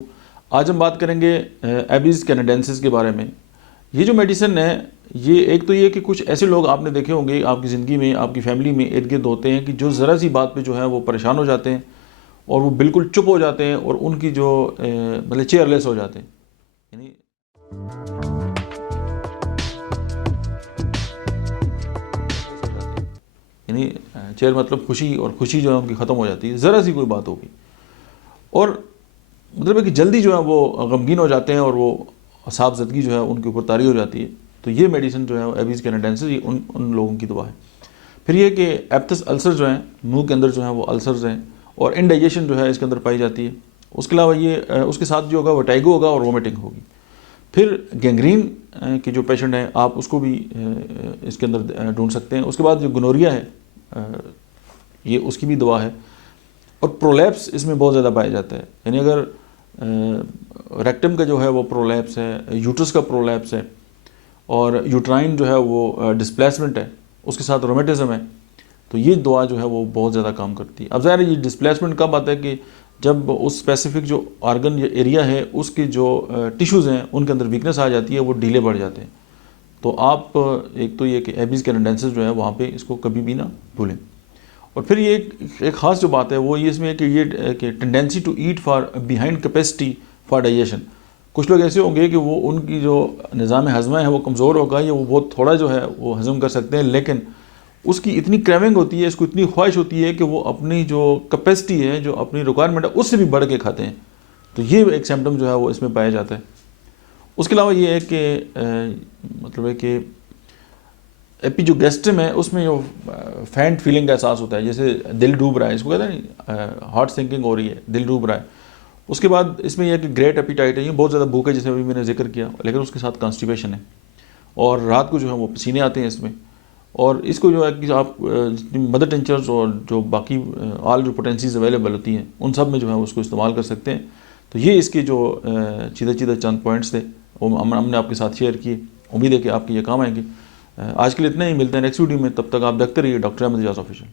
आज हम बात करेंगे एबीज कैनाडेंसिस के बारे में। ये जो मेडिसिन है, ये एक तो ये कि कुछ ऐसे लोग आपने देखे होंगे आपकी ज़िंदगी में, आपकी फैमिली में इर्द गिर्द होते हैं कि जो ज़रा सी बात पे जो है वो परेशान हो जाते हैं और वो बिल्कुल चुप हो जाते हैं और उनकी जो मतलब चेयरलेस हो जाते हैं। यानी चेयर मतलब खुशी, और खुशी जो है उनकी ख़त्म हो जाती है ज़रा सी कोई बात होगी, और मतलब है कि जल्दी जो है वो गमगीन हो जाते हैं और वो साहबजदगी जो है उनके ऊपर तारी हो जाती है। तो ये मेडिसिन जो है एबीज कैनाडेंसिस, ये उन लोगों की दवा है। फिर ये कि एप्थस अल्सर जो हैं, मुंह के अंदर जो है वो अल्सर्स हैं और इंडाइजेशन जो है इसके अंदर पाई जाती है। उसके अलावा ये उसके साथ जो होगा वर्टाइगो होगा और वोमिटिंग होगी। फिर गैंग्रीन के जो पेशेंट हैं आप उसको भी इसके अंदर ढूंढ सकते हैं। उसके बाद जो गोनोरिया है ये उसकी भी दवा है। और प्रोलैप्स इसमें बहुत ज़्यादा पाया जाता है, यानी अगर रेक्टम का जो है वो प्रोलैप्स है, यूट्रस का प्रोलैप्स है और यूट्राइन जो है वो डिस्प्लेसमेंट है, उसके साथ रोमेटिज्म है, तो ये दवा जो है वो बहुत ज़्यादा काम करती है। अब ज़ाहिर है ये डिस्प्लेसमेंट कब आता है कि जब उस स्पेसिफिक जो ऑर्गन या एरिया है उसके जो टिश्यूज़ हैं उनके अंदर वीकनेस आ जाती है, वो ढीले बढ़ जाते हैं। तो आप एक तो ये कि एबीज कैनाडेंसिस जो है वहाँ पे इसको कभी भी ना भूलें। और फिर ये एक ख़ास जो बात है वो ये इसमें है कि ये कि tendency to eat for behind capacity for digestion. कुछ लोग ऐसे होंगे कि वो उनकी जो निज़ाम हज़मा है वो कमज़ोर होगा या वो बहुत थोड़ा जो है वो हज़म कर सकते हैं, लेकिन उसकी इतनी क्रेविंग होती है, इसको इतनी ख्वाहिश होती है कि वो अपनी जो कैपेसिटी है, जो अपनी रिक्वायरमेंट है, उससे भी बढ़ के खाते हैं। तो ये एक सिम्टम जो है वो इसमें पाया जाता है। उसके अलावा ये है कि मतलब है कि एपी जो गैस्ट्रम है उसमें जो फैंट फीलिंग का एहसास होता है, जैसे दिल डूब रहा है, इसको कहते हैं हार्ट सिंकिंग हो रही है, दिल डूब रहा है। उसके बाद इसमें यह है कि ग्रेट एपिटाइट है, ये बहुत ज़्यादा भूख है जैसे अभी मैंने जिक्र किया, लेकिन उसके साथ कॉन्स्टिपेशन है और रात को जो है वो पसीने आते हैं इसमें। और इसको जो है कि आप मदर टिंचर्स और जो बाकी ऑल जो पोटेंसीज अवेलेबल होती हैं उन सब में जो है उसको इस्तेमाल कर सकते हैं। तो ये इसके जो सीधे चंद पॉइंट्स थे वो हमने आपके साथ शेयर किए। उम्मीद है कि आपके ये काम आएंगे। आज के लिए इतना ही, मिलते हैं नेक्स्ट वीडियो में। तब तक आप देखते रहिए डॉक्टर अहमद एजाज ऑफिशियल।